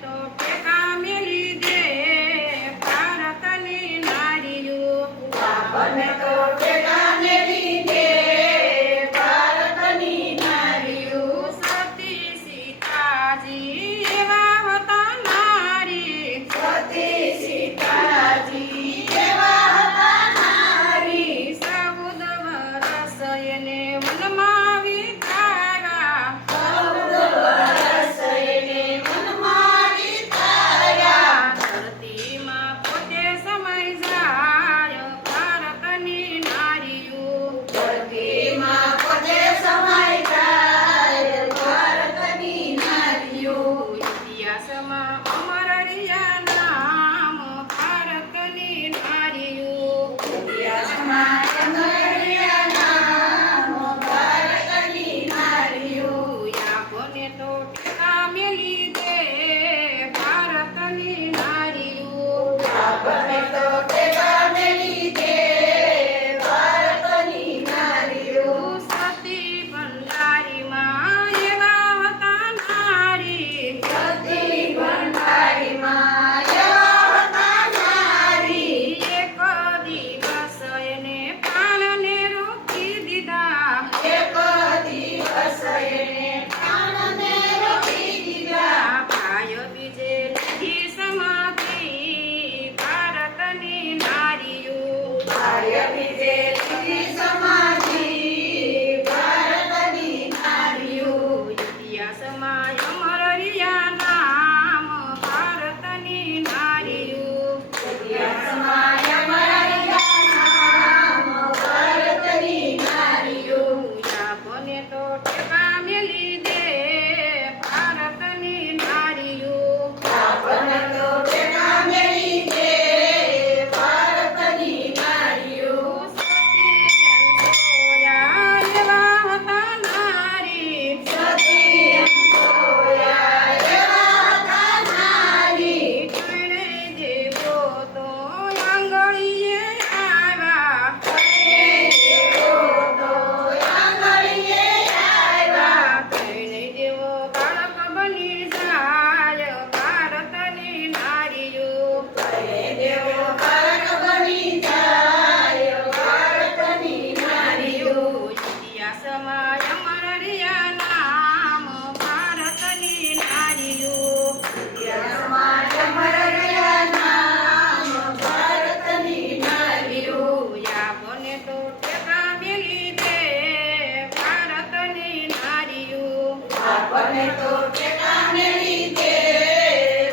તો ટેકા મેલી દે ભારતની નારીઓ આપણને તો ટેકા મેલી દે ભારતની નારીઓ સતી સીતાજી એવા હતા નારી સતી સીતાજી એવા હતા નારી 14 વર્ષ એને વનમાં વિતાવ્યા 14 વર્ષ એને વનમાં વિતાવ્યા ધરતીમાં પોતે સમય જાય ભારતની નારીઓ ધરતીમાં પોતે સમાઈ જાય ભારતની નારીઓ ઇતિહાસમાં અમર રહ્યા નામ ભારતની નારીઓ ઇતિહાસમાં અમરયા નામ ભારતની નારીઓ યાકોને તો ટેકા મેલી દે ભારતની નારીઓ આપણને તો ટેકા મેલી દે ભારતની નારીઓ સતી ભંડારીમાં એવા હતા નારી સતી ભંડારીમાં એવા હતા નારી એક દિવસ એને પ્રાણને રોકી દીધા એક દિવસ એને પ્રાણને રોકી દીધા ભાઈઓ બીજે લીધી સમાધિ ભારતની નારીઓ ભાર્ય બીજે લીધી સમાધિ ભારતની નારીઓ ઇતિહાસમાં અમર રહ્યા નામ ભારતની નારીઓ ઇતિહાસમાં અમરયા નામ ભારતની નારીઓ યાકોને તો ટેકા મેલી દે ભારતની નારીઓ આપણને તો ટેકા મેલી દે ભારતની નારીઓ સતી અંસોયા એવા હતા નારી સતી અંસોયા એવા હતા નારી ત્રણે દેવો તો આંગળીએ આવ્યા દેવો તો આંગળીએ આવ્યા ત્રણે દેવો બાળક બની જાય ભારતની નારીઓ દેવો બાળક બની જાય ભારતની નારીઓ ઇતિહાસમાં અમર રહ્યા નામ ભારતની નારીઓ ઇતિહાસમાં અમર રહ્યા નામ ભારતની નારીઓ યાકોને તો ટેકા મેલી દે ભારતની નારીઓ આપણને તો ટેકા મેલી દે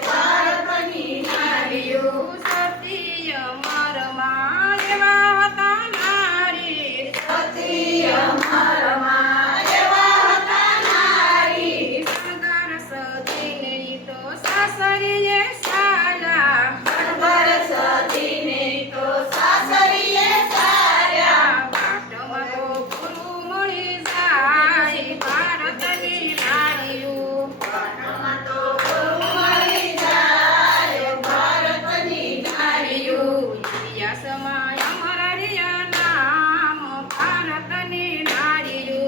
ભારતની નારીઓ સતી અમરમાં એવા હતા નારી સતી અમરમાં એવા હતા નારી 15 સતીને ઈ તો સાસરીએ સાલા 15 સતીને તો સાસરીએ સાર્યા પાટમાં તો ગુરુ મળી જાય ભારતની નારીઓ પાટણમાં તો ગુરુ મળી જાય ભારતની નારીઓ ઇતિહાસમાં અમર રહ્યા નામ ભારતની નારીઓ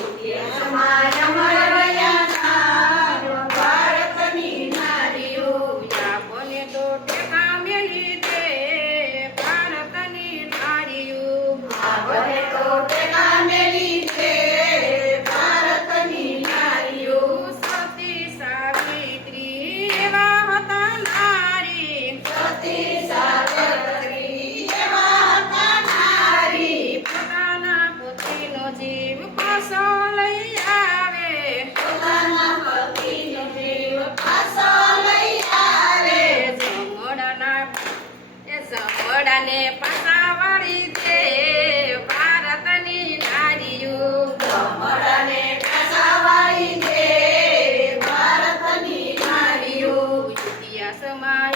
ઇતિહાસમાં અમર રહ્યા નામ ભારતની નારીઓ યાકોને તો ટેકા મેલી દે ભારતની નારીઓ આપણને તો ટેકા મેલી દે ભારતની નારીઓ સતી સાવિત્રી એવા હતા નારી સતી સાવિત્રી એવા હતા નારી પોતાના પતિનો જીવ પાછો લઈ આવે પોતાના પતિનો જીવ પાછો લઈ આવે જમડાને પાછા વાળી દે ભારતની નારીઓ કમળને પાછા વાળી દે ભારતની નારીઓ ઇતિહાસમાં